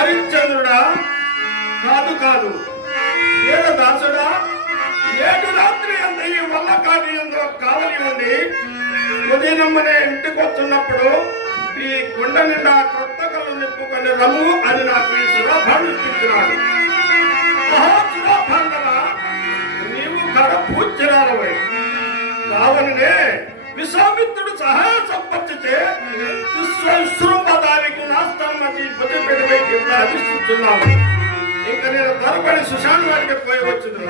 హరిశ్చంద్రుడా, కాదు కాదు, దాసుడా, ఏడు రాత్రి అంత ఈ వల్ల కార్యంలో కావలి ఉండి ఉదయనమ్మనే ఇంటికి వస్తున్నప్పుడు ఈ గుండ నిండా క్రొత్త కళ్ళు నింపుకొని రమ్ము అని నాకు ఈ సురాభాను ఇప్పించినాడు. సురాభాండరా, నీవు కడ పూజ్యరాలవై కావలనే విశ్వామిత్రుడు సహాయ సంపత్తిచే విశ్వశృంభదానికి నాస్తమ్మకి బుద్ధిపెడిపై అధిష్ఠిస్తున్నాను. ఇంకా నేను త్వరపడి సుశాంత్ వారికి పోయి వచ్చింది.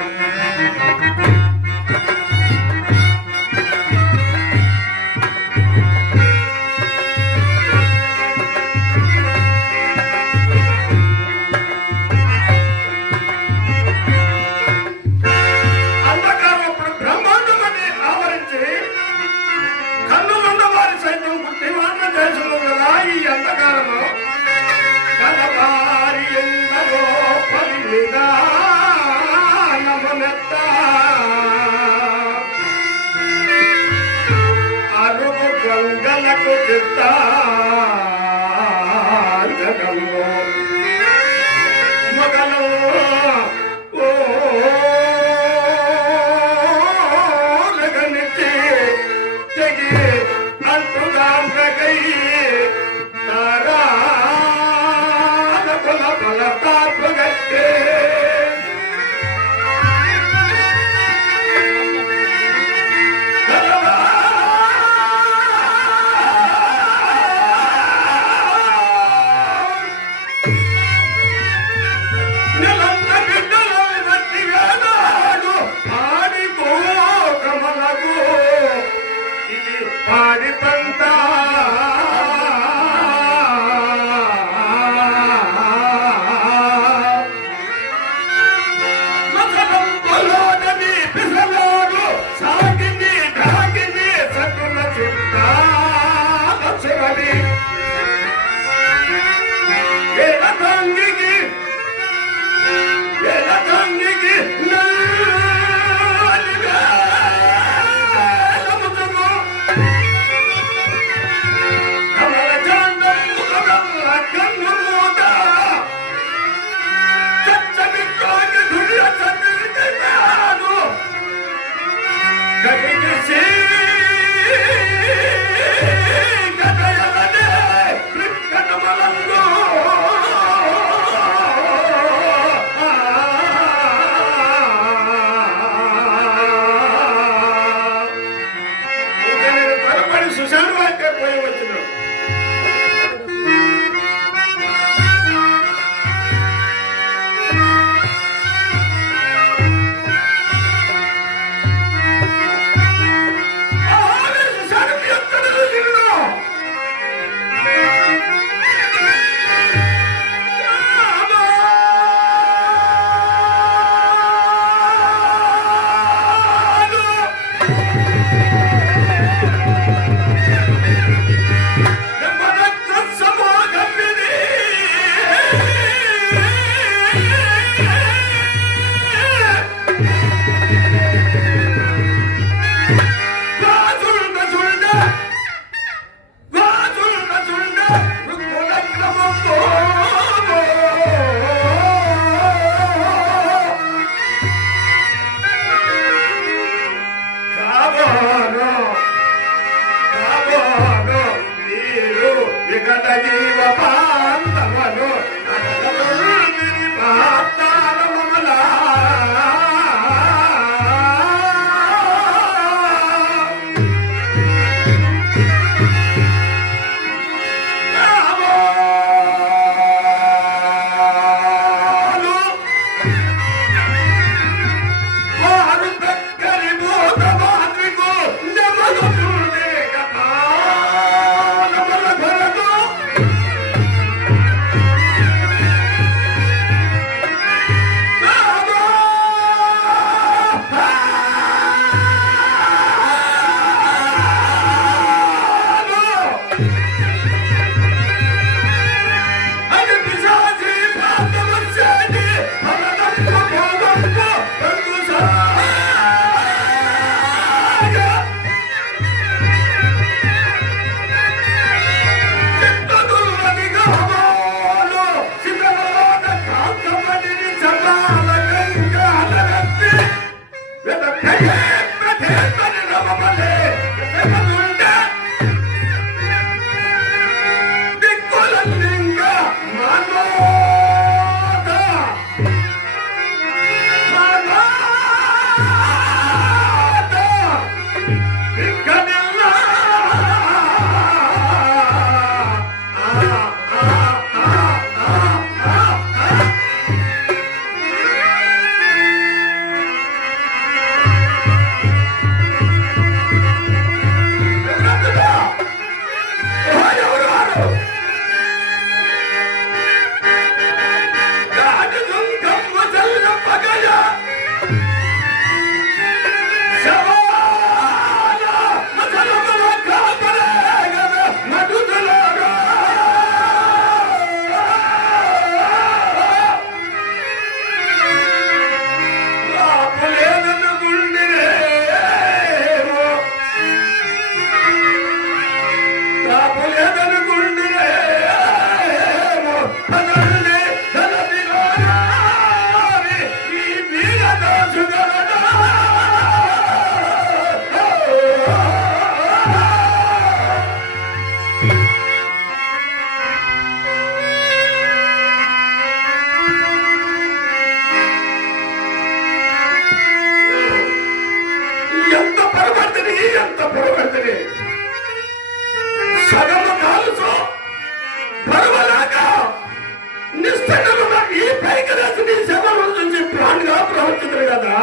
ఈ పైకి రాసి సేవలు చూసి ప్రాణిగా ప్రవర్తించరు కదా.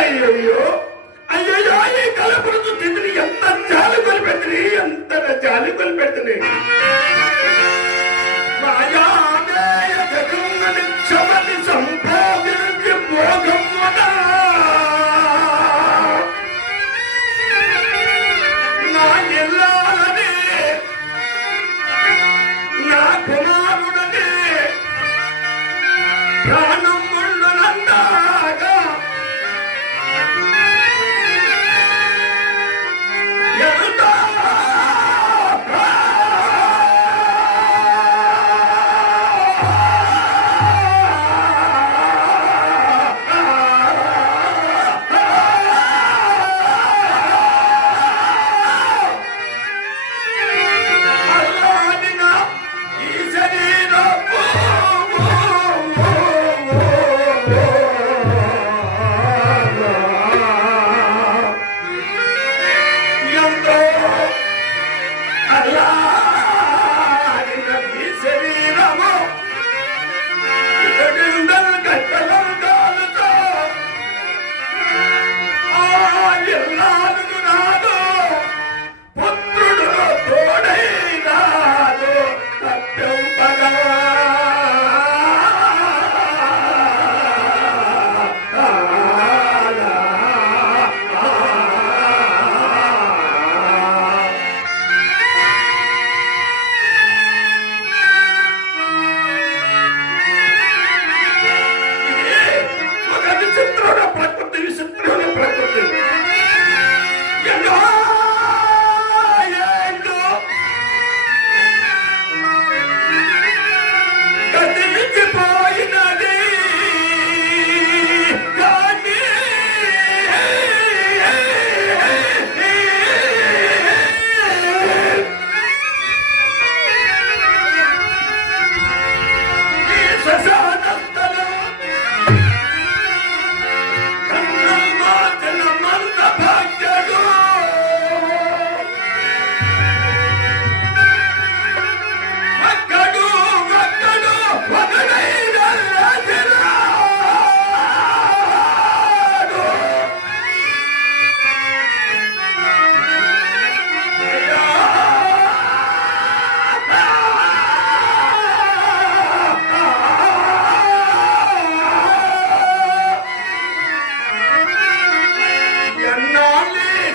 అయ్యయ్యో అయ్యయ్యో ఈ కలపుడు తిండి ఎంత జాలి కొలిపెట్టిని, ఎంత జాలి కొలిపెట్టిని. మాయామేయ జగన్నది క్షమతి సంభోగించి భోగమునా నా ఇల్లాలని నా కుమారుడని ప్రాణం ముళ్ళునందాగా ఎంత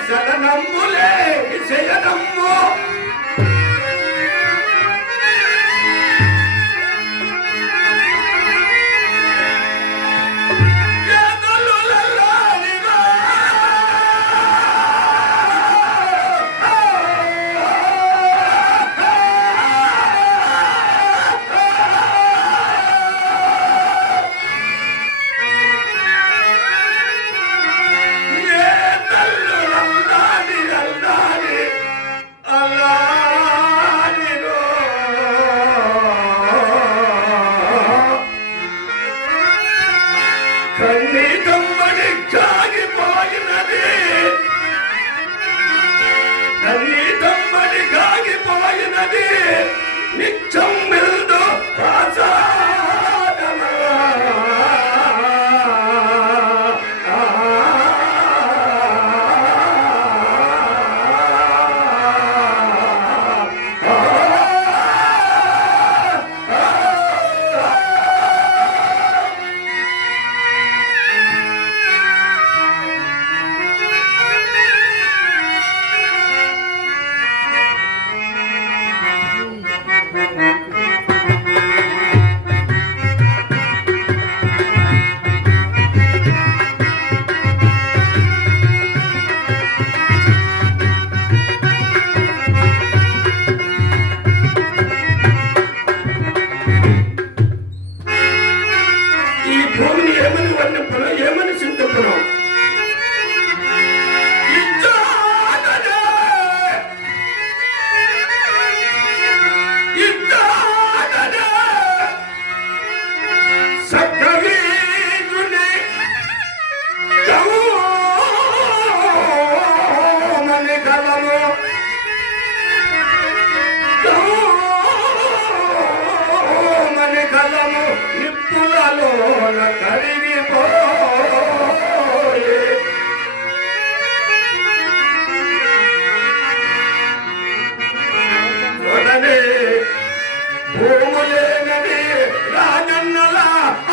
శరణమ్ములే శరణమ్ము కన్నీటమ్మడి కాగిపోయినది, కన్నీటమ్మడి కాగిపోయినది నిత్యం మెల్దు జలము నిప్పులలోన కరిగిపోయే చూడనే భూములేనని రాజన్నల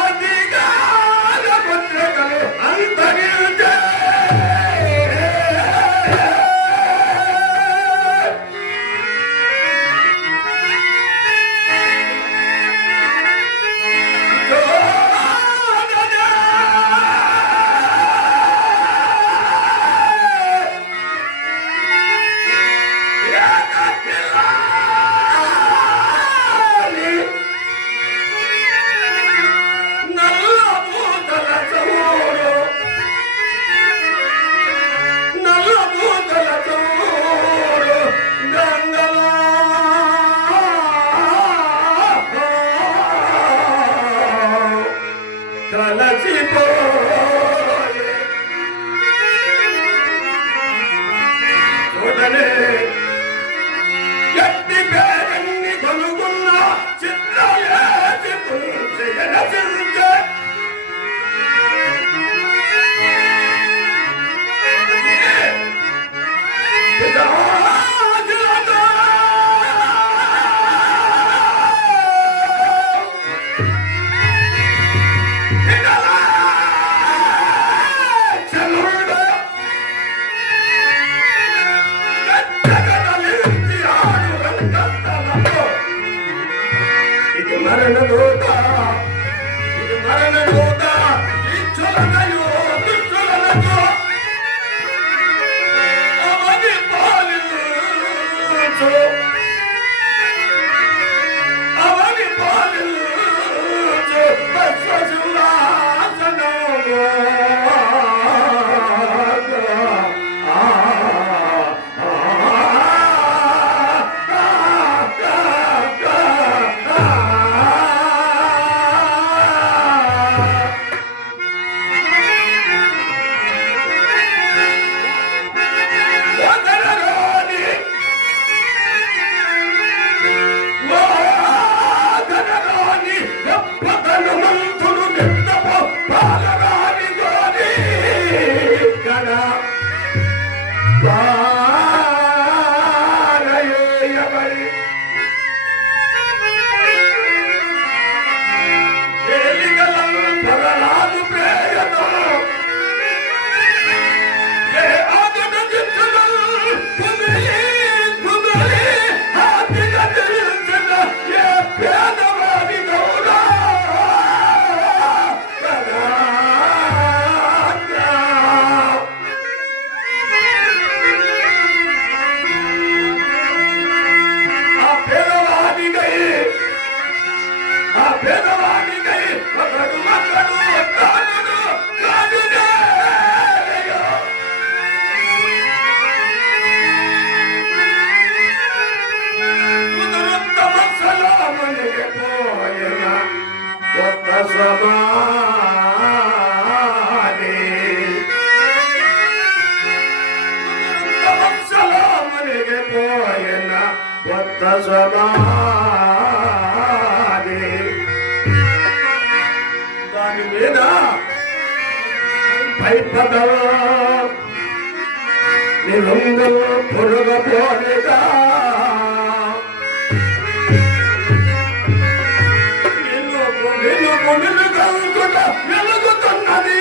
అధికార పుత్రికలు అంతరించే దాని మీద పైపదలో నిలుంగు పురుగపోనిగా వెలుగుతున్నది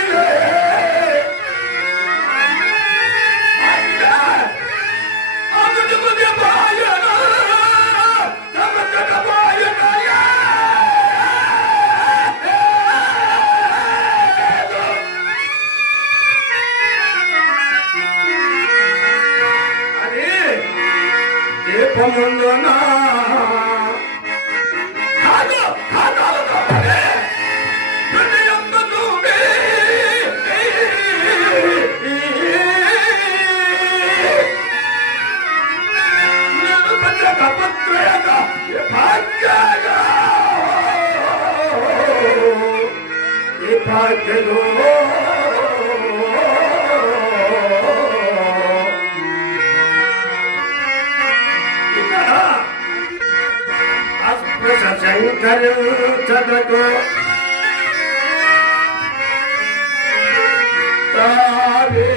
దీపముందునా ఇక్కడ అలంకరించదకు తావే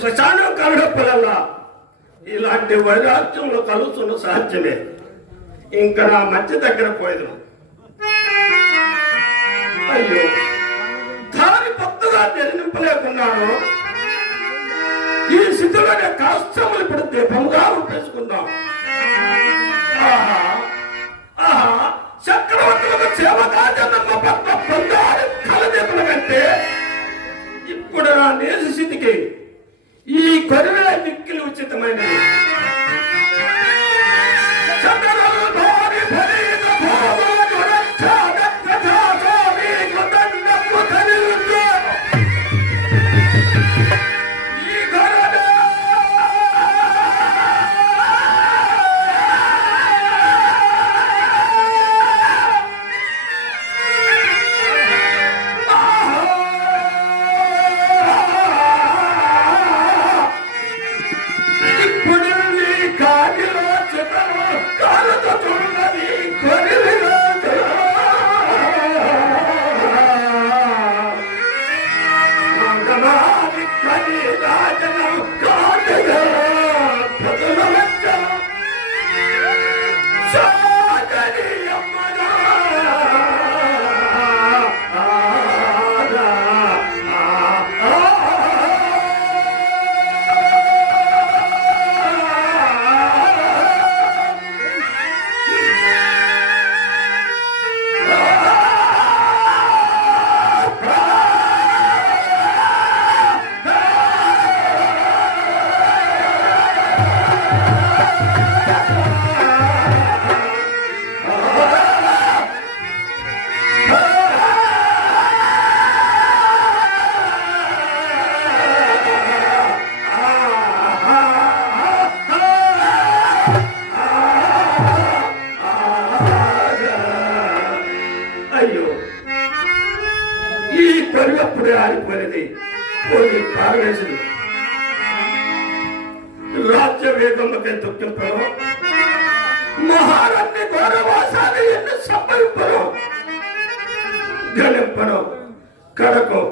శ్మశానం కలగప్పలల్లా ఇలాంటి వైరాగ్యంలో కలుగుతున్న సాధ్యమే. ఇంకా నా మధ్య దగ్గర పోయేది. అయ్యో, దాని కొత్తగా నిర్ణింపలేకున్నాను. ఈ స్థితిలోనే కష్టములు ఇప్పుడు దీపంగా ఉపేసుకుందాం. చక్రవర్తులకు సేవకాజనమ్మ పట్ల పొందాలి కలదీపల కంటే ఇప్పుడు నా నేసి స్థితికి ఈ కొరవే మిక్కిలి ఉచితమైనది. అయ్యో, ఈ పరిగప్పుడే ఆరిపోయినది. పోయి పారవేసుడు రాజ్య వేగంలోకి దుఃఖింపను, మహారాణి గౌరవాసాన్ని ఎన్ని సంభవింపను, గణింపను, కడకు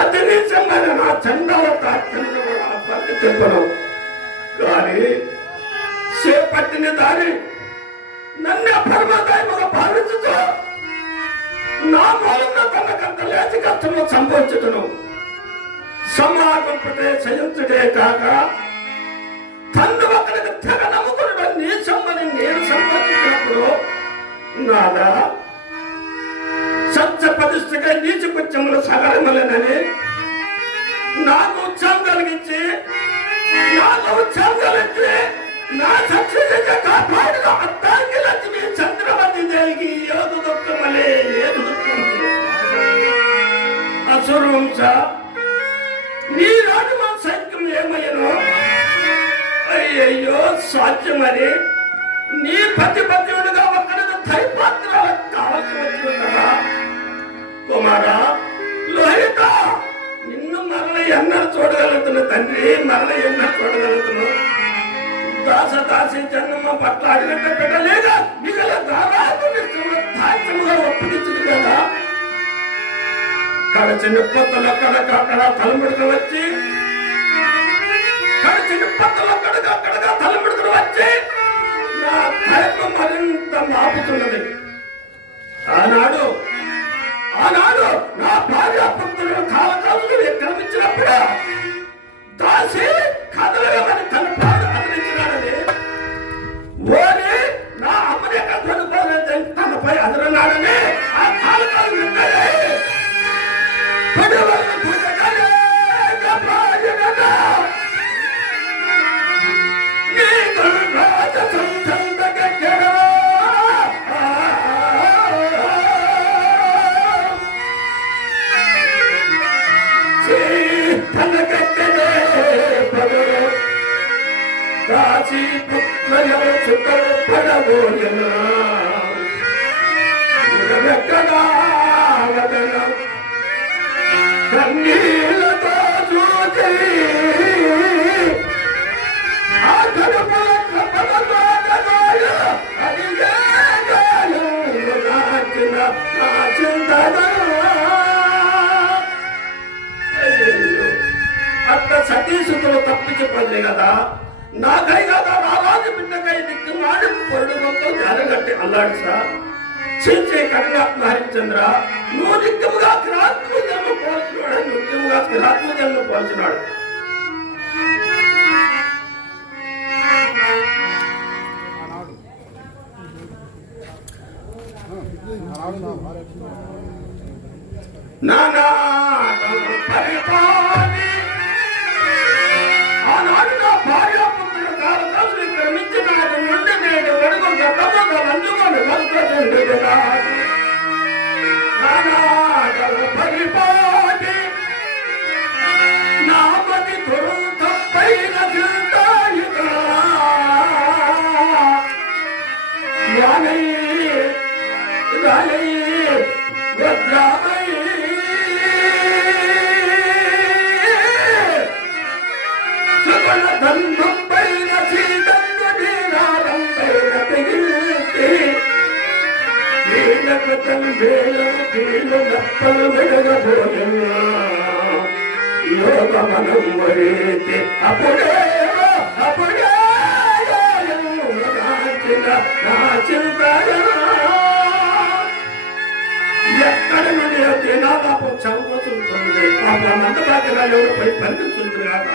అతి నిజమైన నా చండాల తాత్పర్యం పట్టి తెప్పను. కానీ చేపట్టిన దారి నన్ను పరమదైవగా భావించుతూ నా మూలంగా తనకంత లేచి కష్టంలో సంభవించుటను సమాగంపటే సహించుటే కాక తండ్రి ఒకరికి తెగ నమ్ముకున్న నీచమ్మని నేను సంపాదించినప్పుడు నాదా సత్య ప్రతిష్టగా నీచ కుచ్చములు సగరమలేనని నాకు ఉత్సాహం కలిగించి నా సత్య కాపాడుగా అత్తానికి లక్ష్మి చంద్రవతి దేవికి ఏదు దుఃఖమలే ఏదు దుఃఖమలే అసురంశ నీ రాజు మన సైక్యం ఏమయ్యను. అయ్యయ్యో సాధ్యమని నీ ప్రతిపత్యుడిగా ధైపాత్రాలకు కావలసి వచ్చింది కదా కుమారా లోహిత. నిన్ను మరల ఎన్నడు చూడగలుగుతున్న తండ్రి, మరల ఎన్నడు చూడగలుగుతున్నావు? దాసి జన్మ పట్ల అడిగిన పెట్టలేదా మిగల దాదాపుగా ఒప్పించింది కదా. కడచి నిప్పత్తలు అక్కడక్కడ తలముడుకు వచ్చి, కడచి నిప్పత్తలు అక్కడగా తలముడుకులు వచ్చి నా ధైర్యం మరింత మాపుతున్నది. ఆనాడు నా భార్యాపుత్రులు కాలకాలు విక్రమించినప్పుడు దాసి కదలగలని తన పాడు అదిరించినాడని, ఓరి నా అమ్మని ఎక్కడ కొనుక్కోలేదని తనపై అదరనాడని ఆ కాలకాలు విన్నాడే. దాసి పుత్రయ చుట్టలు పడబోయన కన్నీళ్ళతో చూచి ఆ కడుపుల అట్ట సతీసుతులు తప్పించిపోయింది కదా. నాకై కదా రాజు బిడ్డకై దిక్కుమాడి పొరుడుతో జారగట్టి అల్లాడు సార్. చేసే కరుణాత్మ హరిశ్చంద్ర, నువ్వు నిత్యముగా కిరాత్మజన్ను పోల్చినాడు, నిత్యముగా కిరాత్మజన్ను పోల్చినాడు. నానా పరిపాలి ఆనాడు నా భార్యాపుత్రుల కాలకాలు విక్రమించినాడు నుండి నేడు వరకు గతముగా అందుకొని పరిపాలి నామది దురంతపైన దండం పైన చీదంగుడి నారం పైన తెగిల్తి వీళ్ళకు తండ్రేలు వీళ్ళు నప్పలు వెడగబోయన్నా యోగమనం వరేతి అప్పుడే నా చింతన ఎక్కడ నుండి దాదాపు చదువుతుంది ఆ మంద బాధ్యతలు ఎవరిపై పనిపిస్తుంది కాక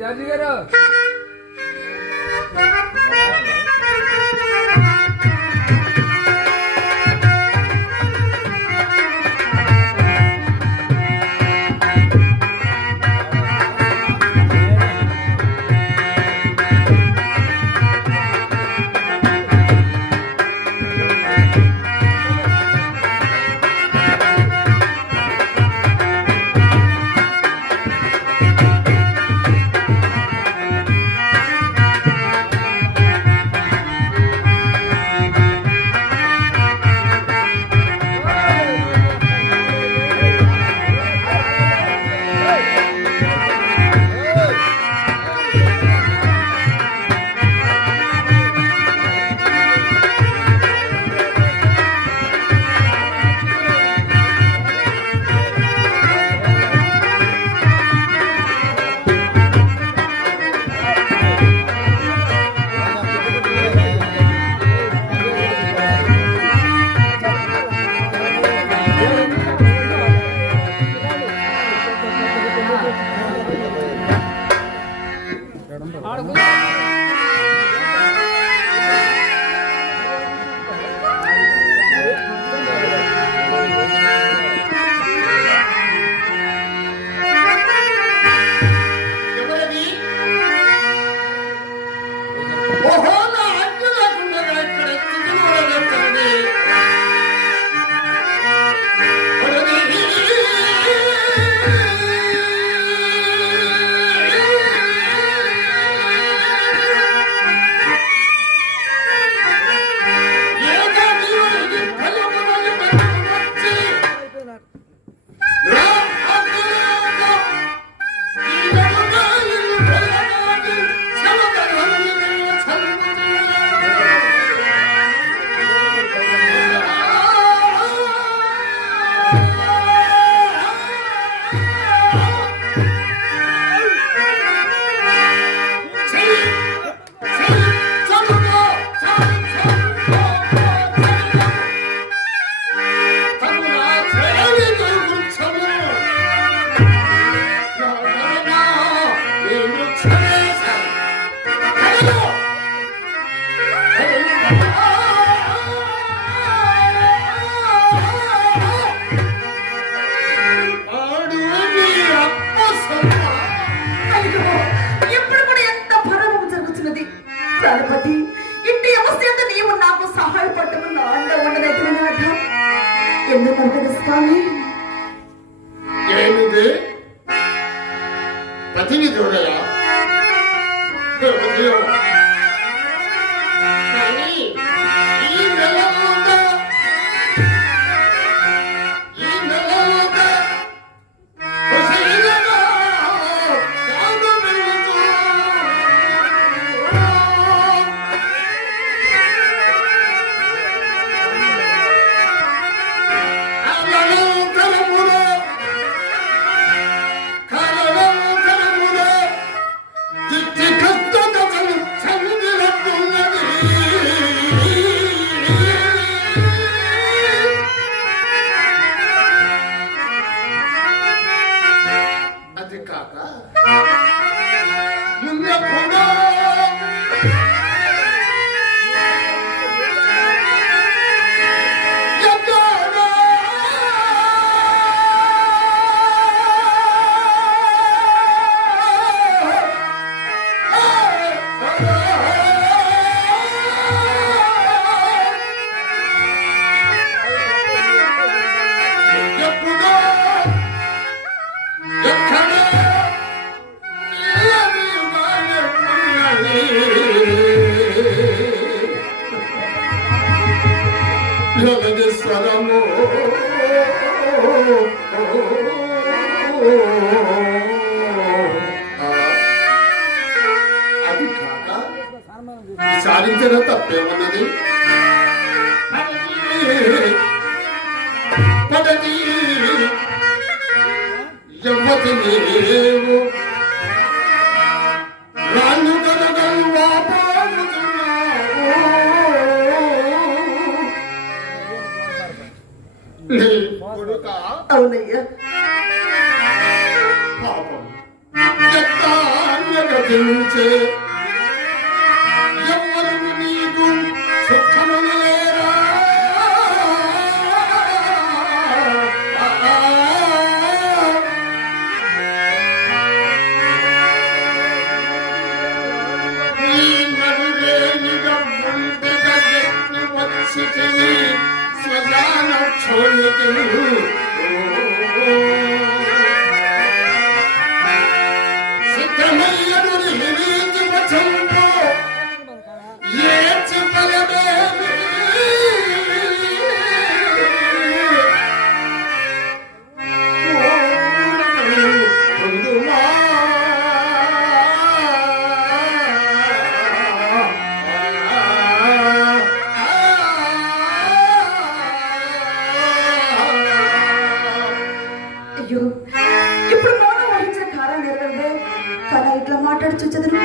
జార్జి గారు చలపతి ఇంటి అవస్థ నీవు నాకు సహాయపడుతున్న అండ ఉండదైతే ఎందుకంటే స్వామి ఏమిది పతిని చూడయా విచారించిన తప్పేమన్నది? పడది యవ్వతి నీవు రాళ్ళు కనగలు అవునయ్యా. పాపం ఎత్తాన్యగతించే ఎవ్వరు నీకు సుఖములు లేరా? నీ నడువేలిగా ముందుగా ఎత్తి వచ్చితివి స్వజాన క్షోణితివి. సిద్ధమయ్యను నిరీతి వచంబు ఏడ్చి బలమేమి పొందుమా. అయ్యో, ఇప్పుడు మౌనం వహించిన కారణం ఏమిటంటే కదా ఇట్లా మాట్లాడుచు చదువు.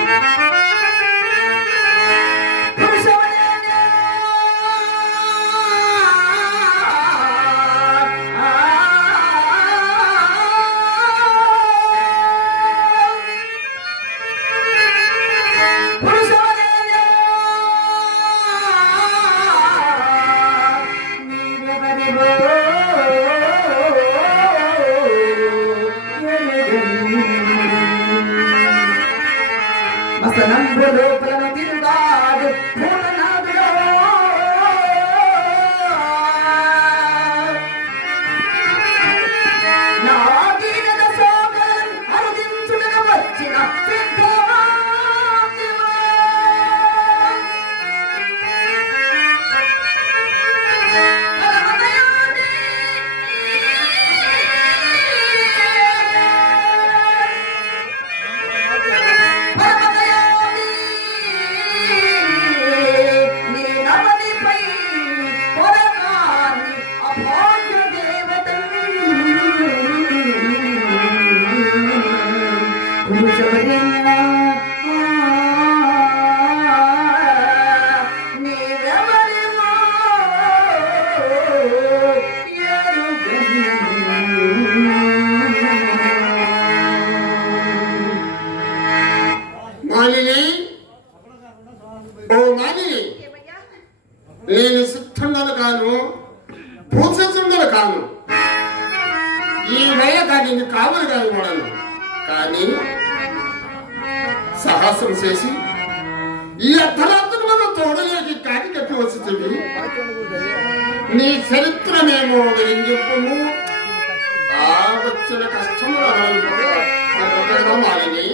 వసనంబు లోపలను తిరుగాడు భూతనాథులో. నా దీనత సోదరన్ అరుదించుటకు వచ్చిన సిద్ధోమా. మాలిని, ఓ మాలిని, నేను సిద్ధండలు కాను, పూజించుండలు కాను. ఈ వేళ దానిని కావలు కాని వాడను. కానీ సాహసం చేసి ఈ అర్ధరాత్రులను తోడలేకి కాకి కట్టి వచ్చింది. నీ చరిత్రమేమో చెప్పము. ఆ వచ్చిన కష్టములు మాలిని.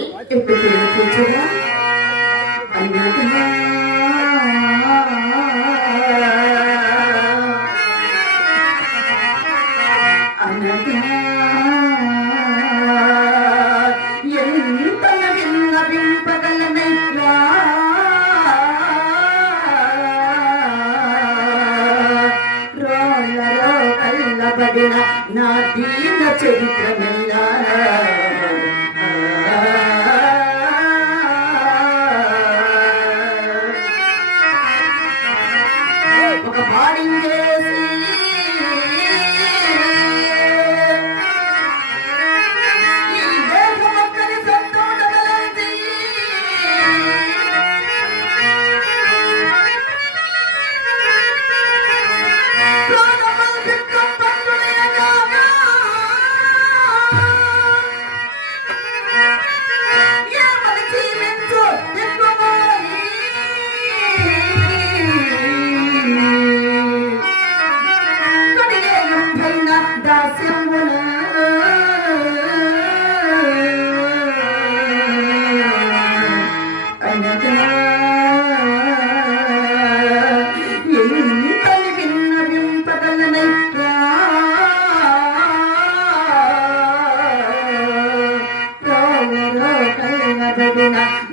నా దీన చరిత్రమెల్లా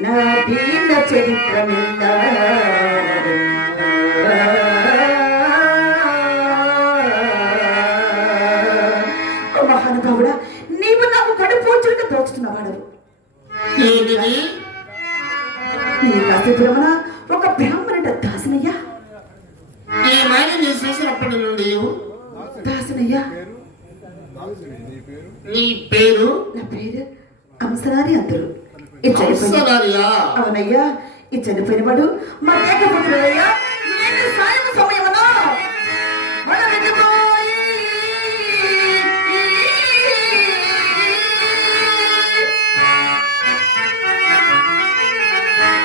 నా దీన చరిత్రమింద మహానుభావుడా, నీవు నాకు కడుపూచులుగా దోచుతున్నవాడు. ఏమిది? నీ కాశీపురమున ఒక బ్రాహ్మణుడ దాసనయ్యా. ఈ మాట నీ చూసినప్పటి నుండి దాసనయ్యా, నీ పేరు? నా పేరు అంశరాని అందరు. అంశరానియా? అవునయ్యా, ఈ చనిపోయిన వాడు మా ఏకపుత్రుడయ్యా. నేను సాయం సమయమున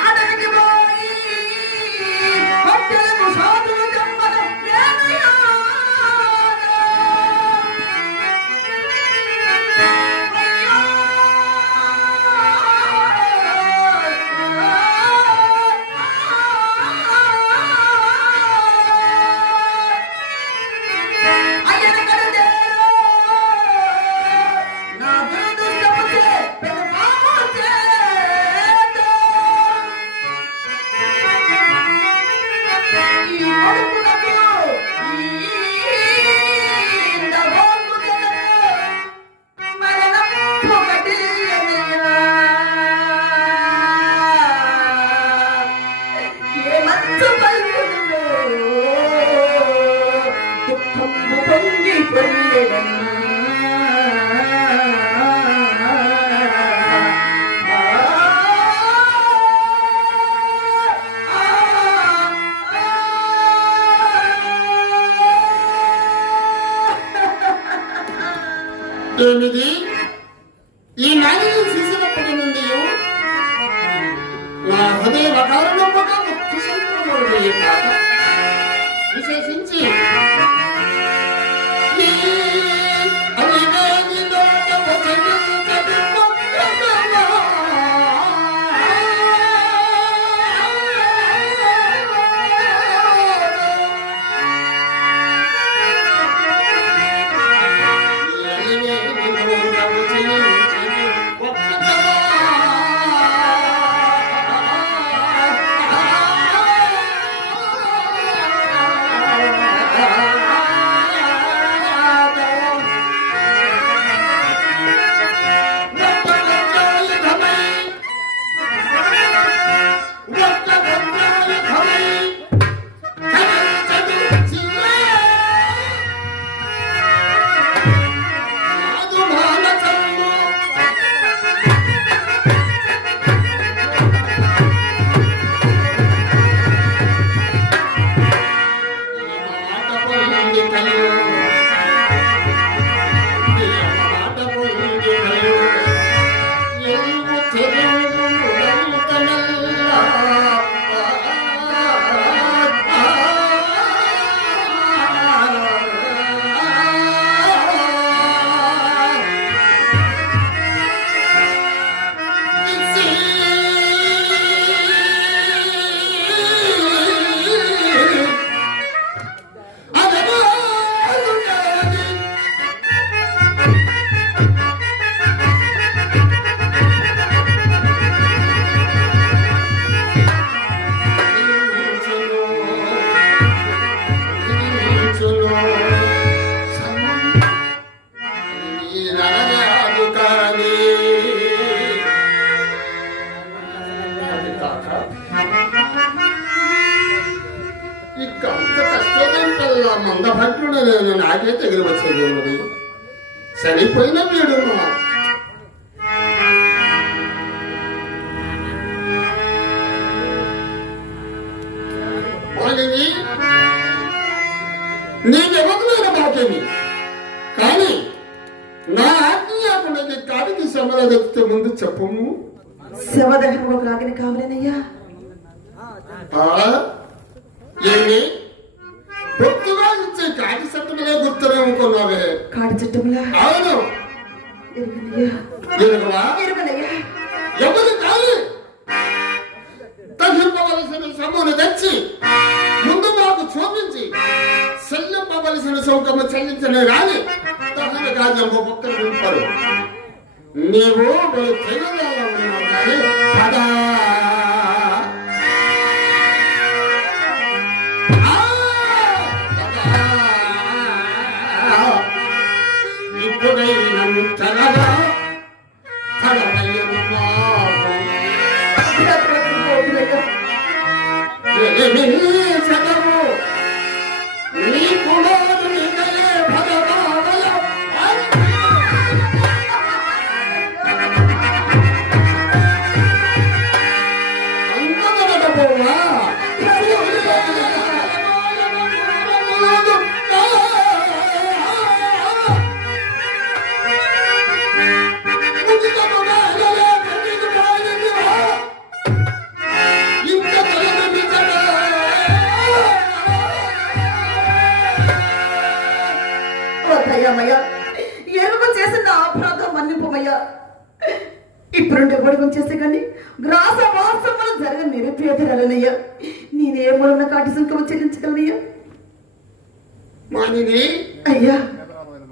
అడవికి పోయి భక్తులకు సాధువు కమ్మను నేనయ్యా. ఏమిది? ఈ నాయని చూసినప్పటి నుండి నా హృదయ కారణముగా భక్తి సంపూర్ణుడే కాక విశేషించి ఈ అవివేకిలో తపస్సుని భక్తమా. మందభట్టుడు నేను నాకే తెగిలి వచ్చేది ఉన్నది. చనిపోయిన వీడు నీకెవరైనా మాకేమి, కానీ నా ఆజ్ఞాకుడికి కాడికి శ్రమల చెప్తే ముందు చెప్పము. శవదహనం ఒక రాగిని కావాలనయ్యా. ఏంటి పొత్తుగా ఇచ్చే కాటి సత్తులే గుర్తునేముకున్నావే? కాటి చుట్టములా? అవును. ఎవరు కాదు తగ్గింపవలసిన సొమ్మును తెచ్చి ముందు మాకు చూపించి చెల్లింపవలసిన సౌకర్యం చెల్లించనే కానీ తగిన కార్యం ఒక్కరు నింపరు. నీవు తెగ పద ఇప్పుడైనా తరగా తడవయ్యను పాపం చదవు నీ కుమారుని దయే భగవావయ అంతగనకపోవా ఎరుగు చేసిన అపరాధం మన్నింపమయ్యా. ఇప్పుడు బడుగం చేస్తే కానీ గ్రాస వాసములు జరగ నిరుపేదలనయ్యా. నేనే మూలన కాటి సుంకము చెల్లించగలనయ్యా. మానిని అయ్యా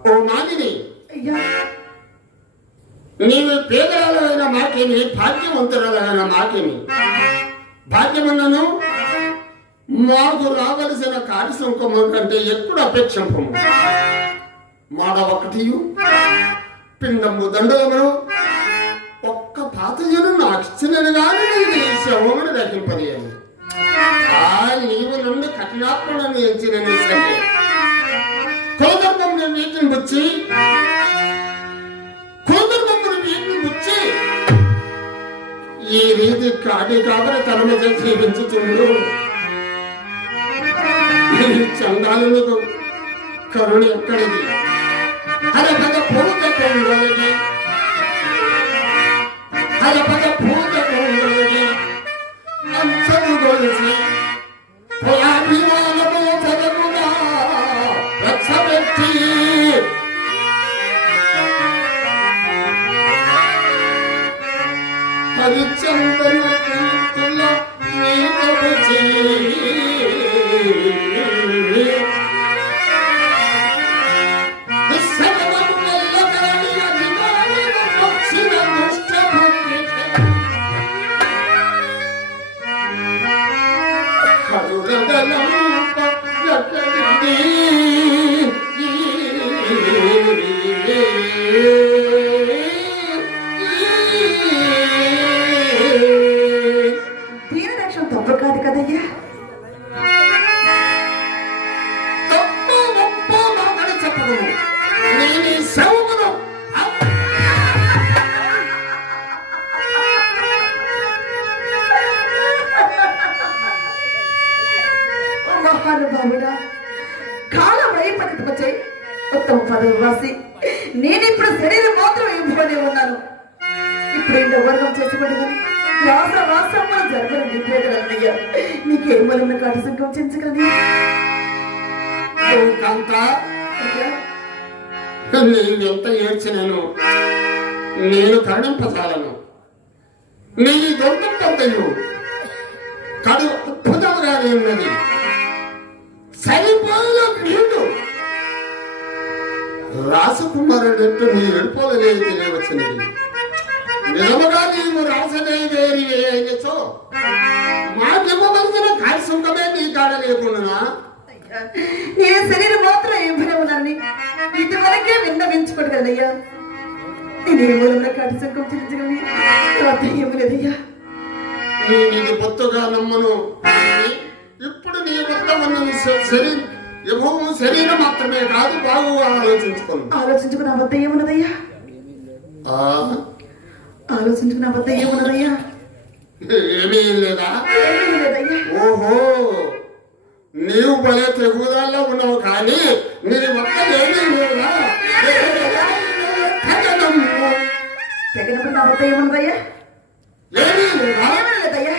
ఓ మానిని అయ్యా నీవు పేదరాలైన మాకేమి భాగ్యవంతురాలైన మాకేమి భాగ్యమన్నను మాకు రావలసిన కాటి సుంకము కంటే ఎక్కువ అపేక్షింపము మాడ ఒకటియు పిండము దండలమును ఒక్క పాతజను నాకు ఇచ్చినని కానీ నీకు శవమును దక్కింపదేయను నీవు నుండి కఠినాత్మను ఎంచిన సరే కోదర్మమును నీటిని బుచ్చి ఈ రీతి కాటి కాబట్టి తనము చేసి పెంచుతుండు చందాలకు కరుణ ఎక్కడిది హరపద పూత కొండలకి హరపద పూత కొండలకి అంచము గొలిసి పొలాభిమానము చదముగా రక్షపెట్టి హరిచందన కీర్తుల నీకపుచి ఉత్తమ పదవి వాసి నేను ఇప్పుడు శరీరం మాత్రం ఇవ్వబడి ఉన్నాను. ఇప్పుడు ఇంట్లో వర్గం చేసుకోండి వ్యాస వాస్తవం జరగడం నిద్రగలన్నయ్యా. నీకేం వలన కాటి సుఖం చెంచగలని నీవెంత ఏడ్చినను నేను కరుణింపజాలను. నీ దొంగతయ్యు కడు అద్భుతంగానే ఉన్నది. సరిపోయిన వీడు రాసకుమారుడు నీ ఏడుపోలేదు తెలియవచ్చినది. నిజముగా నీవు రాసదేవేరి అయినచో మాకివ్వవలసిన కార్యసుఖమే నీ కాడ లేకుండా నేను శరీరం మాత్రం ఏమైనా ఉన్నానని ఇటువరకే విన్నవించుకోడు కదయ్యా. నేనే మూలంలో కాటి సుఖం చెల్లించగలని ఏమి లేదయ్యా. నీకు పొత్తుగా నమ్మను. ఇప్పుడు నీ వద్ద ఉన్న శరీరం మాత్రమే కాదు, బాగు ఆలోచించుకున్న అబద్ధం ఏమున్నదయ్యా. ఆలోచించుకున్న అబద్ధం ఏమున్నదయ్యా. ఏమీ లేదా? ఏమీ లేదయ్యా. ఓహో, నీవు భలే తెగుదాల్లో ఉన్నావు కానీ నీ వద్ద ఏమీ లేదా? తెగనప్పుడు అబద్ధం ఏమున్నదయ్యా. ఏమీ లేదా? ఏమీ లేదయ్యా.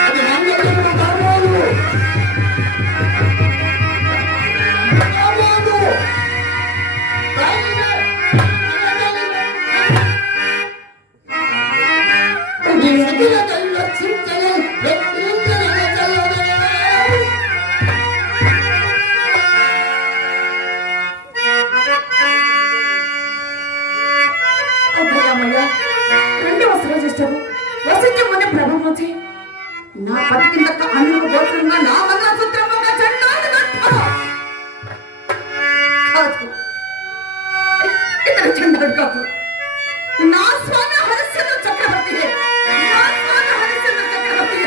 అది ఇంత అందుకు గోత్రంగా నా మంగళసూత్రముగా చెండాడు కాదు. ఇతను చెండాడు కాదు. నా స్వామి హరిశ్చంద్ర చక్రవర్తి. నా స్వామి హరిశ్చంద్ర చక్రవర్తి.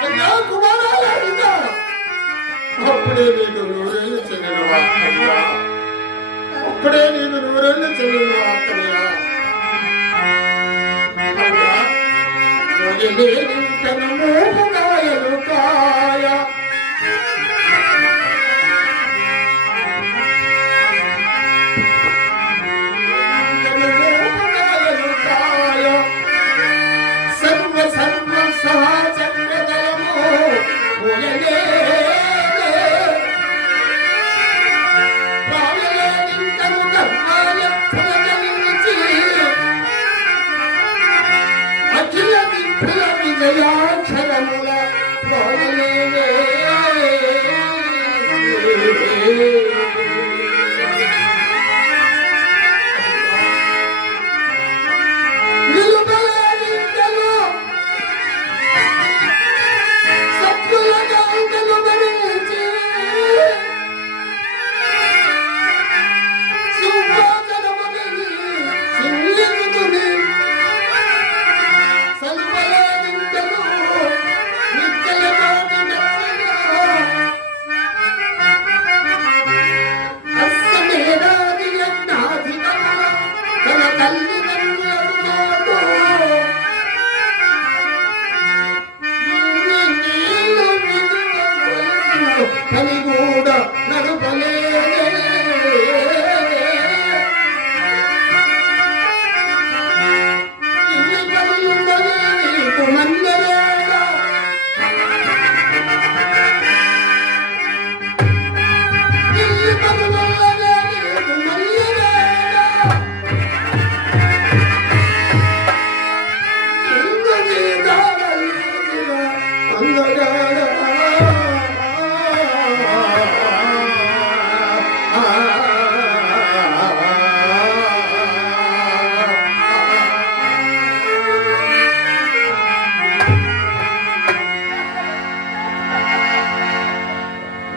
అయ్యా కుమారాలా ఇదా? అప్పుడే నీకు నూరేళ్ళు చెందిన వార్తయ్యా. అప్పుడే నీకు నూరేళ్ళు చెందిన వార్తయ్యా. అయ్యా మోపుకాయలు కాయ మోపుకాయలు కాయ సర్వ సర్వ సహచక్రదలము పోయలే పాయలేనింకను కర్మాయ ఫలగలించి అఖిల విపుల విజయాక్షరముల పోయలేవే కలిగూడ నడుపలేదే ఇన్ని పనులున్నది నీకు మందలేదా ఇన్ని పనులున్నది నీకు మందలేదా ఇందు జీతాలయ్యేదిగా అందగాడా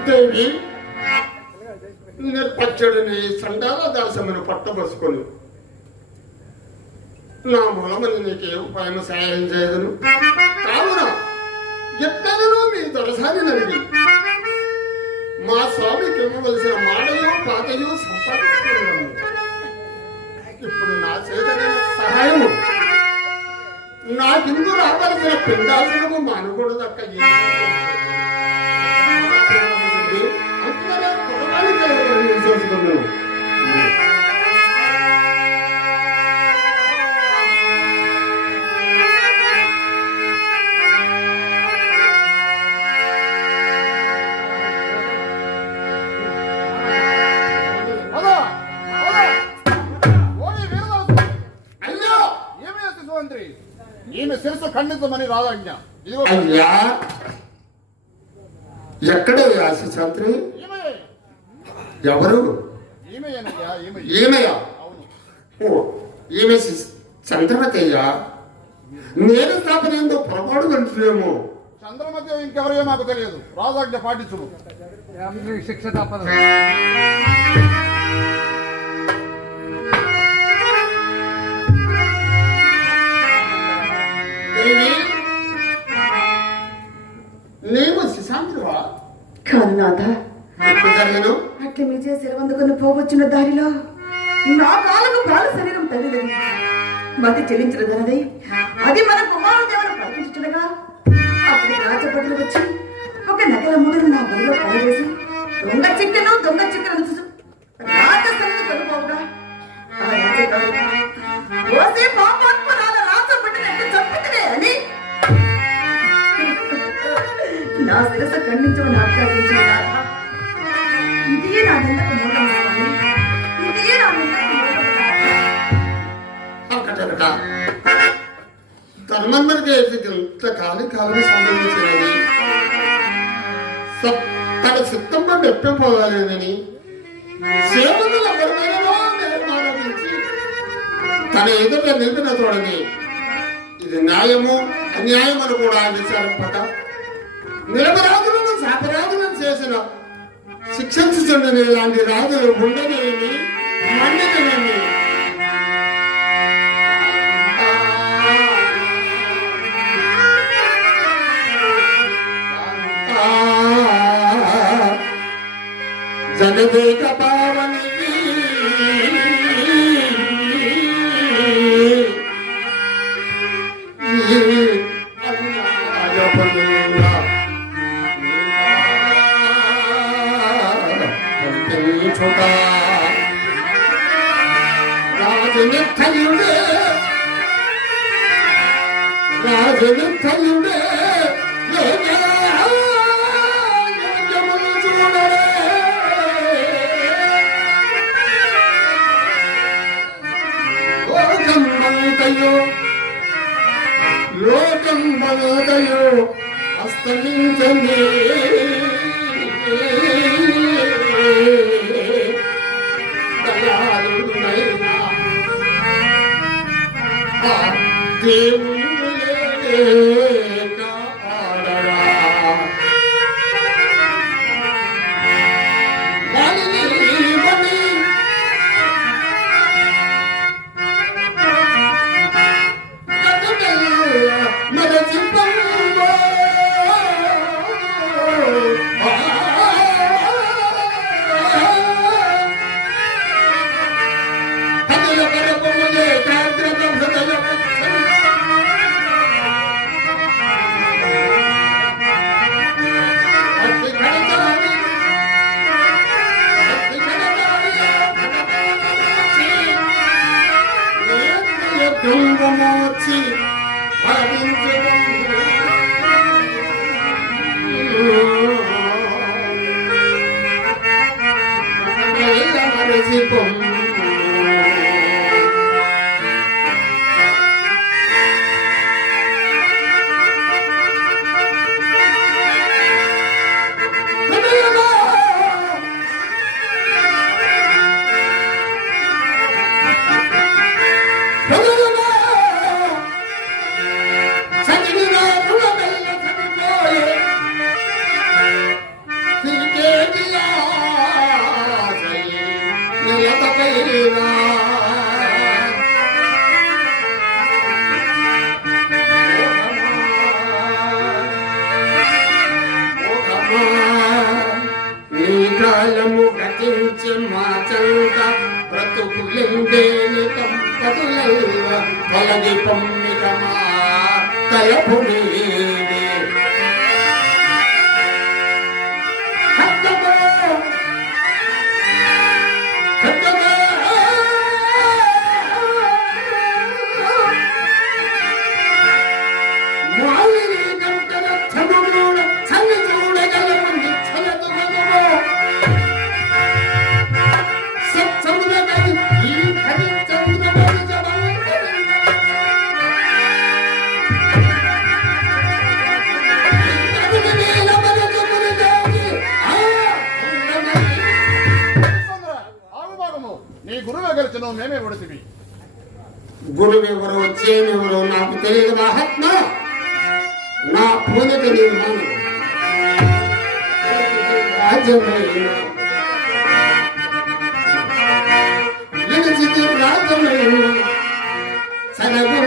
దేవి నిర్పక్షుడిని సండాల దాసమును పట్టబసుకొని నా మూలమని నీకు ఏ ఉపాయం సహాయం చేయదును కావున ఎట్టనో మీ దొరసాని నడిగి మా స్వామికి ఇవ్వవలసిన మాడయో పాతయో సంపాదించుకున్నాము. ఇప్పుడు నా చేతనైన సహాయము నాకిందు రావలసిన పిండాసనము మానకూడదక్క అంతగా కొడగాలి చేసుకున్నాను. ఈమె శిరస్సు ఖండించమని రాజాజ్ఞ. అయ్యా ఎక్కడ ఆశిశాంత్రి ఎవరు ఈమెయా? ఓ ఈమె చంద్రమతి అయ్యా. నేను స్థాపన ఏందో పొరపాటు కంటున్నాము. చంద్రమతి ఇంకెవరో మాకు తెలియదు. రాజాజ్ఞ పాటించుము. శిక్ష తప్పదు. నీవు శిశాంత్రివా? కాదు నాథ. ఎప్పుడు జరిగిన అట్లా మీ చేసి వందుకొని పోవచ్చున్న దారిలో నా కాలకు బాల శరీరం తల్లిదని మతి చెల్లించిన ధనదై అది మన కుమారదేవను ప్రకటించుండగా అప్పుడు రాజభటులు వచ్చి ఒక నగల ముడును నా బడిలో పడవేసి దొంగ చిక్కను రాజస్థానం కనుకోగా ఆ రాజకాడు ఓసే పాపాత్మరాల రాజభటులు చంపుతులే అని నా శిరస్సు ఖండించమని ఆజ్ఞాపించిన ఇదే నా నిందకు మూలం స్వామి. తన్మందరికి ఇంతకాలం సంబంధించినది తన చిత్తంలో మెప్పిపోవాలేనని సేవకుల వర్గంలో ఆరోపించి తన ఎదుట నిలిపిన తోడని ఇది న్యాయము అన్యాయమని కూడా విచారింపక నిరపరాధులను శాపరాధులను చేసిన శిక్షించుచుండని ఇలాంటి రాజులు ఉండనేమి మండితనేమి జగదేక పావని రాజనిర్థయుడే రాజనిర్థయుడే లోకం మగదయో అస్తమించండి దయాళుడైనా దేవుడే కాపాడరా గంగమోచి కాలము గతించి మాచంత బ్రతుకులిందేని తంపతులల్వ తొలగి పొమ్మికమా తలపుని నీ గురువే గెలిచిన మేమే ఒడితివి. గురువెవరు వచ్చేవెవరు నాకు తెలియదు మహాత్మ. నా పూజకి నేను రాజ్యమైన రాజ్యమైన సనగు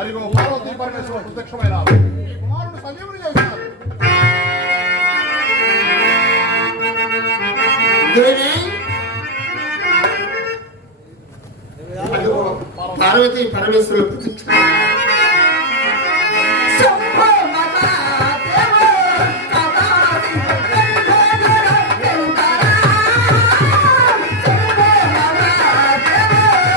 అదిగో పార్వతీ పరమేశ్వర ప్రత్యక్షమైనారు. ఈ కుమారుడు సంజీవుని చేస్తున్నారు. దేవి అదిగో పార్వతీ పరమేశ్వరులు ప్రత్యక్ష శంభో మహాదేవ కదాసి శంభోధర శంకర శంభో మహాదేవ కదాసి శంభోధర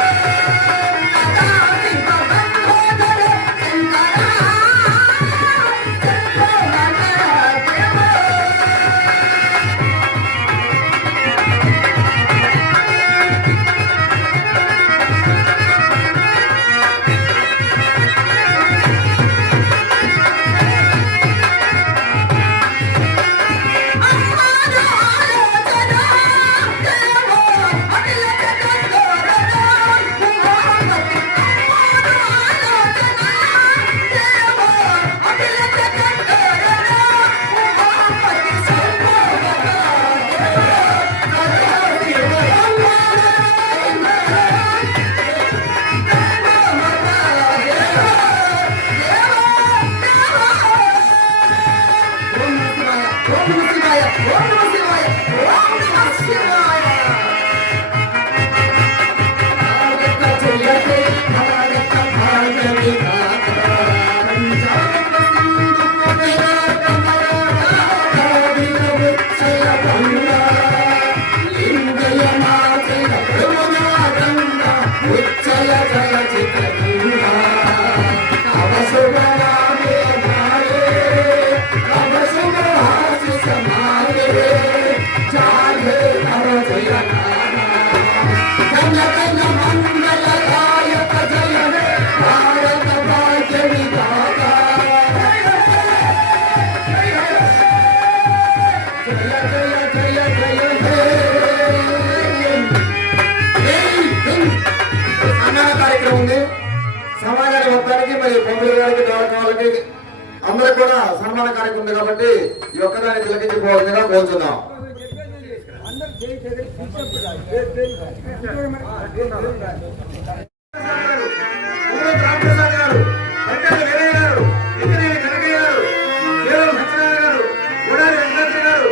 శంకర శంభో మహాదేవ సమాజాన్ని మొత్తానికి మరి పంపిణీ గారికి వాళ్ళకి అందరికి కూడా సన్మాన కార్యక్రమం ఉంది కాబట్టి ఈ ఒక్కదాన్ని తిలకించిపోవాల్సిందిగా కోరుతున్నాం. రామప్రసాద్ గారు, పట్టణ వీరయ్య గారు, ఇంజనీర్ కనకయ్య గారు, వీరం సత్యనారాయణ గారు, గుడారి వెంకటేశ్వర గారు,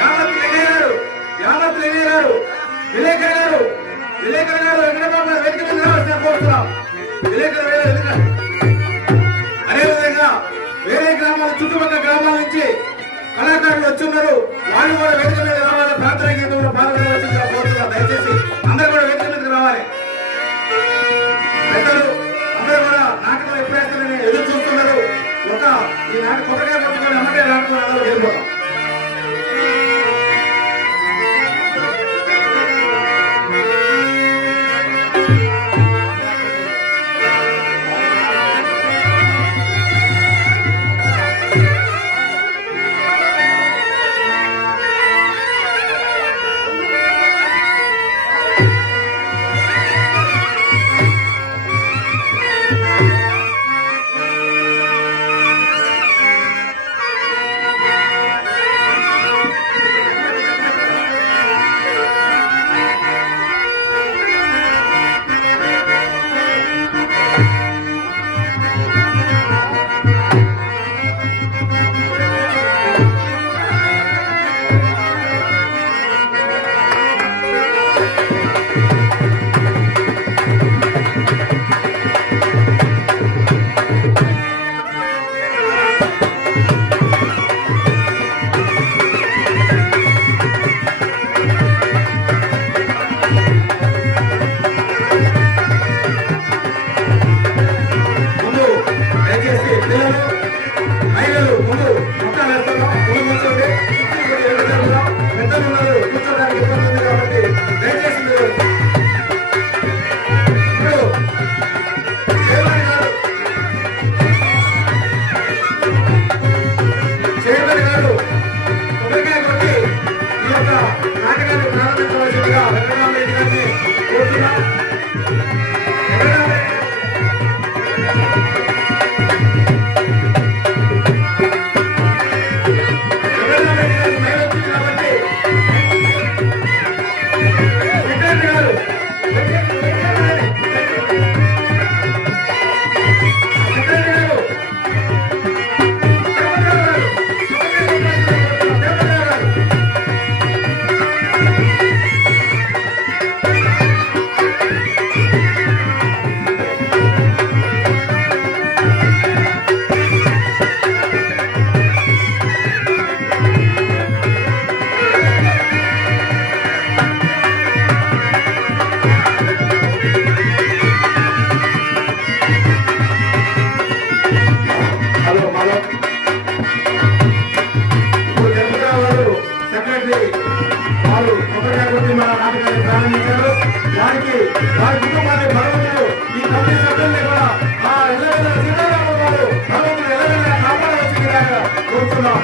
యావత్ లింగయ్య గారు, విలేకర్ గారు, వెంకటబాబు గారు వేదిక మీద రావాల్సిన కోరుతున్నాం. అదేవిధంగా వేరే గ్రామాల చుట్టుపక్కల గ్రామాల నుంచి కళాకారులు వచ్చున్నారు. వాళ్ళు కూడా వేదిక మీద రావాలి. ప్రార్థన గీతంలో పాల్గొనవలసిందిగా కోరుతున్నాం. దయచేసి అందరూ కూడా వేదిక మీదకి రావాలి. పెద్దలు అందరూ కూడా నాటకం ఎప్పుడేస్తారని ఎదురు చూస్తున్నారు. ఈ నాటకం కొత్తగా పట్టుకొని అమ్మటే నాటకం అందరూ వెళ్ళిపోతాం. రెడ్డి వారు కొబ్బరికాయ కొట్టి మన నాటకాన్ని ప్రారంభించారు. వారి కుటుంబాన్ని భగవంతుడు ఈ కమిటీ సభ్యుల్ని కూడా ఆ ఎల్లవెల్ల సీతారామ గారు భగవంతుడు ఎల్లవెల్ల కాపాడవలసిందిగా కోరుతున్నాం.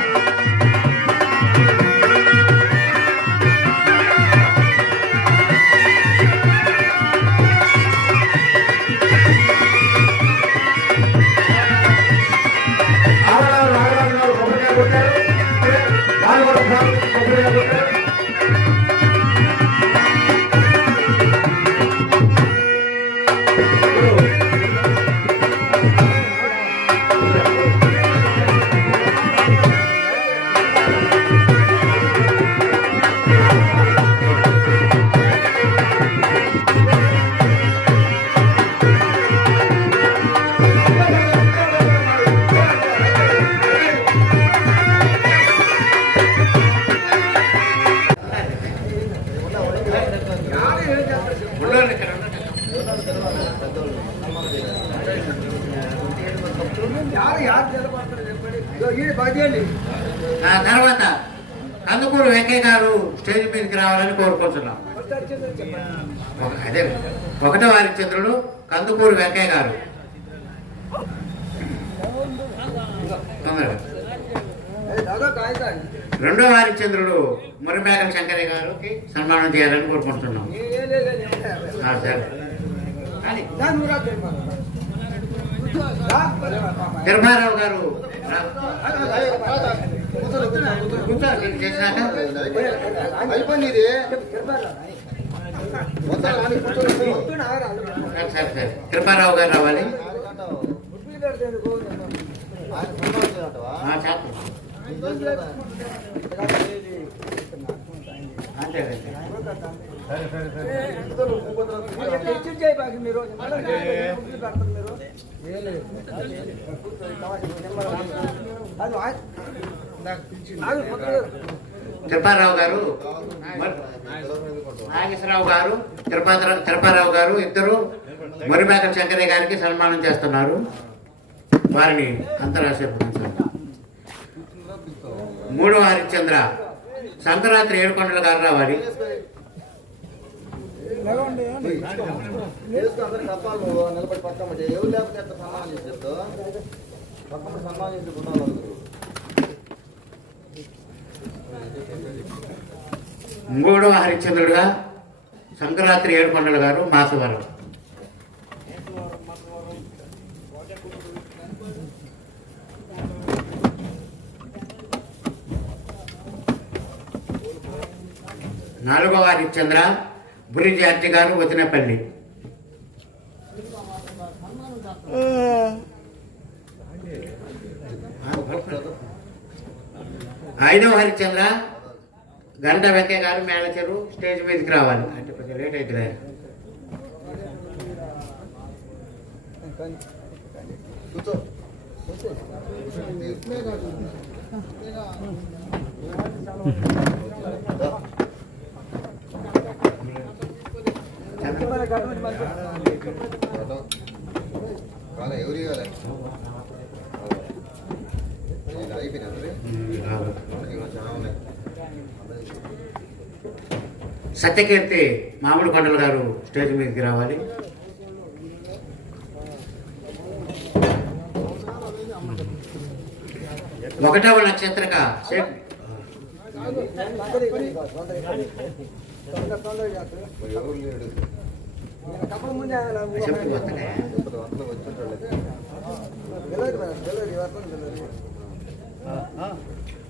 ఆ తర్వాత కందుకూరు వెంకయ్య గారు స్టేజ్ మీదకి రావాలని కోరుకుంటున్నాం. అదే ఒకటో వారి చంద్రుడు కందుకూరు వెంకయ్య గారు. రెండో వారి చంద్రుడు మురిమేకల శంకరయ్య గారికి సన్మానం చేయాలని కోరుకుంటున్నాం. సరే తిరుమారావు గారు చేసినాక సరే కృపారావు గారు రావాలి. అంతే తిరుపారావు గారు, నాగేశ్వరరావు గారు, తిరుపారావు గారు ఇద్దరు మురిమేకల శంకరయ్య గారికి సన్మానం చేస్తున్నారు. వారిని అంతరాశీర్వదించారు. మూడో హరిశ్చంద్ర సంక్రాంతి ఏడుకొండల గారు రావాలి. మూడవ హరిశ్చంద్రుడుగా సంక్రాంతి ఏడుకొండల గారు మాసవరం. నాలుగవ హరిశ్చంద్ర బురి జార్జి గారు వదినపల్లి. ఐదవ హరిశ్చంద్ర గంట వెంకయ్య గారు మేళచెరు స్టేజ్ మీదకి రావాలి. అంటే కొంచెం లేట్ అవుతుంది. సత్యకీర్తి మామిడి కొండల గారు స్టేజ్ మీదకి రావాలి. ఒకటవ నక్షత్రక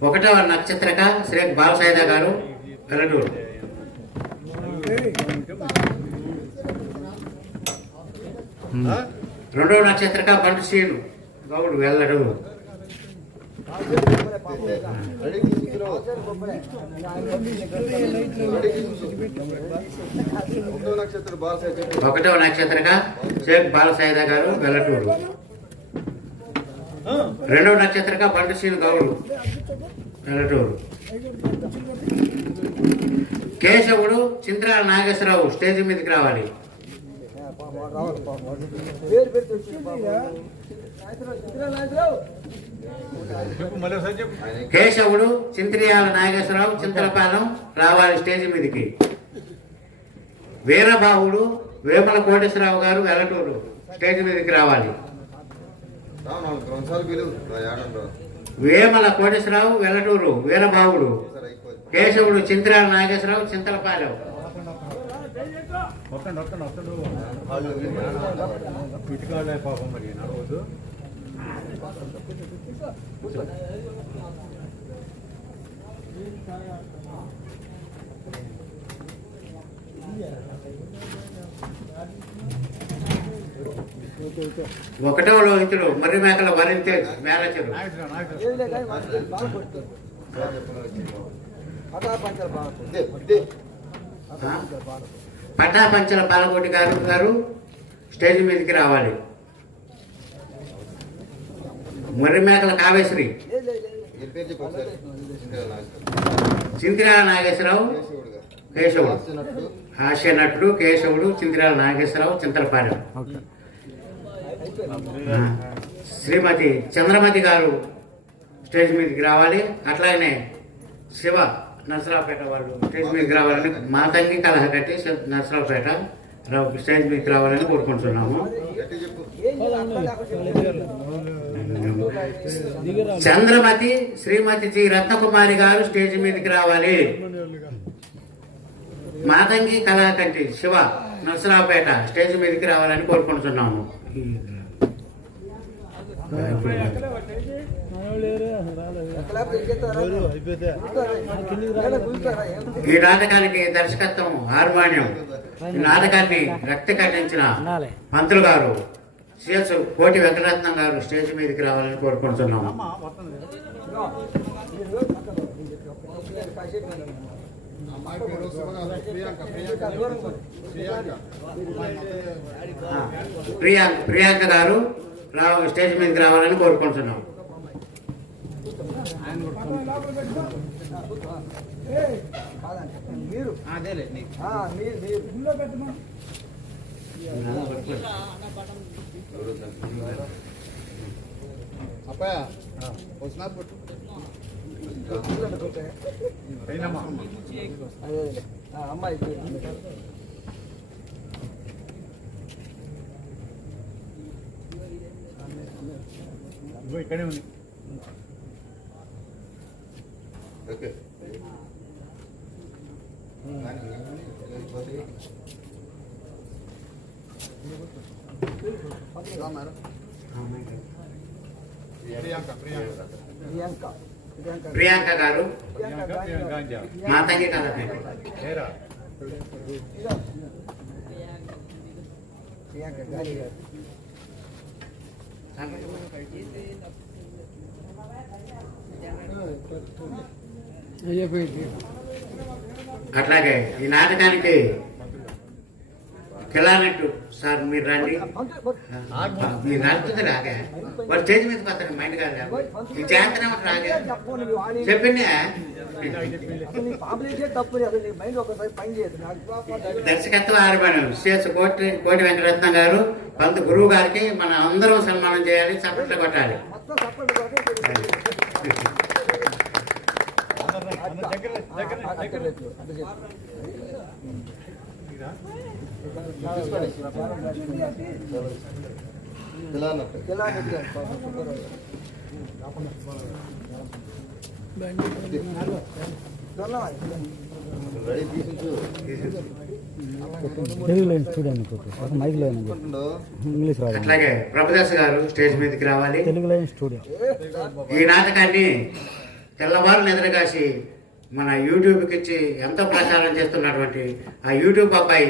ఒకటవ నక్షత్రక శ్రీ బాలసాయిదా గారు కలడూరు. రెండవ నక్షత్రక బంటు శ్రీను గౌడు వెల్లడు. ఒకటవ నక్షత్రక షేక్ బాలసాయిదా గారు వెల్లటూరు. రెండవ నక్షత్రక బంటు శ్రీను గౌడు వెల్లటూరు. కేశవుడు చింత్రాల నాగేశ్వరరావు స్టేజ్ మీదకి రావాలి. కేశవుడు చింత్రియాల నాగేశ్వరరావు చింతలపాలెం రావాలి స్టేజ్ మీదకి. వీరబాహుడు వేమల కోటేశ్వరరావు గారు వెల్లటూరు స్టేజ్ మీదకి రావాలి. వేమల కోటేశ్వరరావు వెల్లటూరు వీరబాహుడు, కేశవుడు చింత్రియాల నాగేశ్వరరావు చింతలపాలెం. పాపం మరి నడవద్దు. ఒకటవ లోహితుడు మర్రి మేకల వరింతే మేలచెరు. పటాపంచల పాలకోటి గారు స్టేజ్ మీదకి రావాలి. మర్రి మేకల కావేశ్వరి, చింతిరాల నాగేశ్వరరావు కేశవుడు, హాస్య నటుడు కేశవుడు చింతిరాల నాగేశ్వరరావు చింతలపాలెం. శ్రీమతి చంద్రమతి గారు స్టేజ్ మీదకి రావాలి. అట్లాగనే శివ నర్సరావుపేట వాళ్ళు స్టేజ్ మీదకి రావాలని, మాతంగి కలహ కట్టి నర్సరావుపేట స్టేజ్ మీదకి రావాలని కోరుకుంటున్నాము. చంద్రమతి శ్రీమతి జి రత్నకుమారి గారు స్టేజ్ మీదకి రావాలి. మాతంగి కలహ కట్టి శివ నర్సరావుపేట స్టేజ్ మీదకి రావాలని కోరుకుంటున్నాము. ఈ నాటకానికి దర్శకత్వం హార్మోనియం. ఈ నాటకాన్ని రక్తి కట్టించిన మంత్రులు గారు సిఎస్ కోటి వెంకటరత్నం గారు స్టేజ్ మీదకి రావాలని కోరుకుంటున్నాము. ప్రియాంక గారు స్టేజ్ మీదకి రావాలని కోరుకుంటున్నాం. అబ్బాయా వచ్చినా పెట్టు. అమ్మాయి ఇక్కడే ఉంది. ఓకే ప్రియాంక గారు మాతంగి కదా అట్లాగే ఈ నాటకానికి కిలానట్టు సార్ మీరు రండి. మీరు రాకపోతే రాగా వాడు స్టేజ్ మీద పోతారు మైండ్ కాదు ఈ చేతనే రాగా చెప్పింది. దర్శకత్వం ఆర్మణ్యం సిఎస్ కోటి వెంకటరత్నం గారు పంత గురువు గారికి మన అందరం సన్మానం చేయాలి, చప్పట్లు కొట్టాలి. అట్లాగే ప్రభుదాస్ గారు స్టేజ్ మీదకి రావాలి. ఈ నాటకాన్ని తెల్లవారు నిద్రకాసి మన యూట్యూబ్కి ఇచ్చి ఎంతో ప్రచారం చేస్తున్నటువంటి ఆ యూట్యూబ్ అబ్బాయి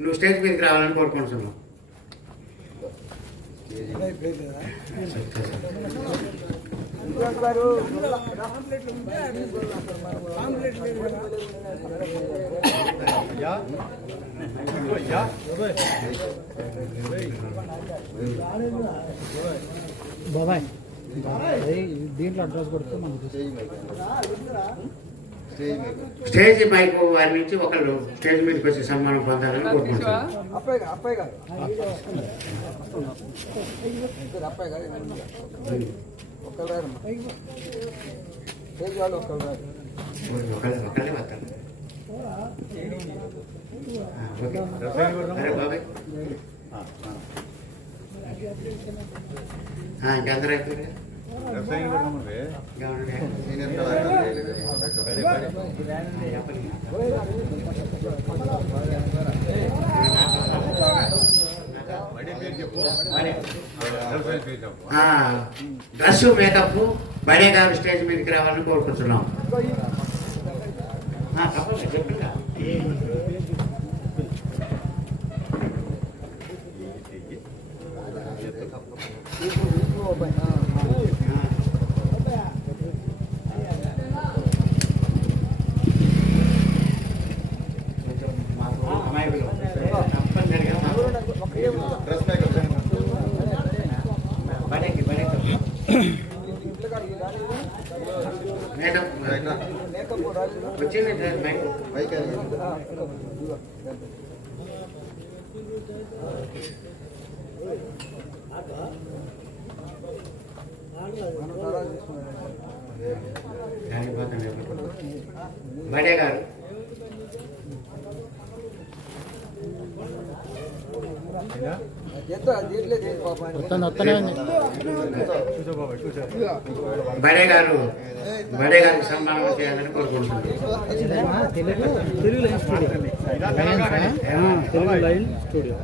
నువ్వు స్టేజ్ మీదకి రావాలని కోరుకుంటున్నావు. బాబాయ్ దీంట్లో అడ్రస్ కొడితే మనకు స్టేజ్ మైకు వారి నుంచి ఒకళ్ళు స్టేజ్ మీదకి వచ్చి సన్మానం పొందాలని కోరుకుంటున్నాను. అబ్బాయి గారు ఒక్కరు రారమ్మా స్టేజ్ వాళ్ళు ఒక్కరు రారు. ఒకళ్ళే వస్తాను. ఓకే. అరే బాబాయ్ ఇంకెందరూ అయిపోయారు? డ్రెస్ మేకప్ బడే గారు స్టేజ్ మీదకి రావాలని కోరుకుంటున్నాం. చెప్పండి. వచ్చింది బడే గారు బడే గారికి సన్మానం చేయాలని కోరుకుంటున్నాను. Telugu line studio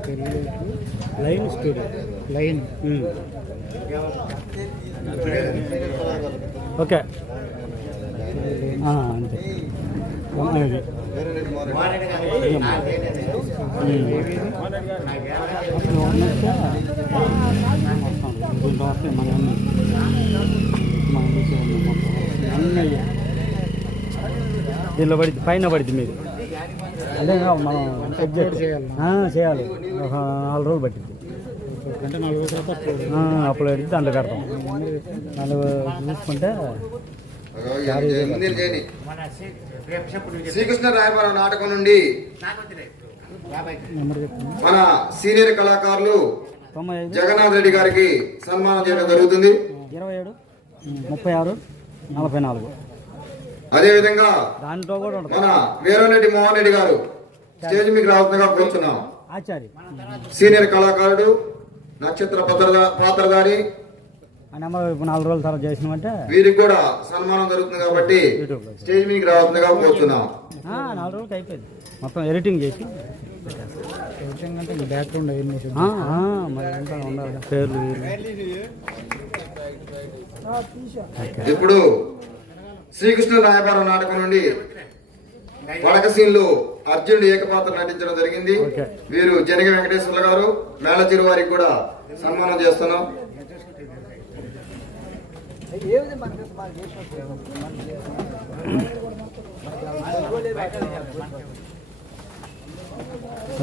line okay అంతే. వారెడ్డి గారు దీనిలో పడి పైన పడింది మీరు అదే మనం చేయాలి ఒక 4 రోజులు పట్టింది. అంటే 4 రోజుల తర్వాత అప్పుడు పెడితే దాంట్లో కడతాం. 4 చూసుకుంటే శ్రీకృష్ణ రాయబారం నాటకం నుండి మన సీనియర్ కళాకారులు జగన్నాథ్ రెడ్డి గారికి సన్మానం చేయడం జరుగుతుంది. 27, 36, 44 అదేవిధంగా దాంట్లో కూడా మన వీరారెడ్డి మోహన్ రెడ్డి గారు స్టేజ్ మీకు రావుతుందిగా కూర్చున్నాం. ఆచార్య సీనియర్ కళాకారుడు, నక్షత్ర పాత్రధారి, ఆ నెంబర్ 4 రోజుల తర్వాత చేసినామంటే వీరికి కూడా సన్మానం జరుగుతుంది కాబట్టి స్టేజ్ మీకు రావుతుందిగా కూర్చున్నాం. 4 రోజులకి అయిపోయింది మొత్తం ఎడిటింగ్ చేసి. ఎడిటింగ్ అంటే బ్యాక్గ్రౌండ్ మరి ఇంకా ఉండాలి పేర్లు. ఇప్పుడు శ్రీకృష్ణ రాయబారం నాటకం నుండి వడక సీన్లు అర్జునుడు ఏకపాత్ర నటించడం జరిగింది. వీరు జనగ వెంకటేశ్వర్ల గారు, మేళచిరు వారికి కూడా సన్మానం చేస్తున్నాం.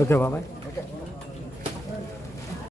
ఓకే బాబాయ్.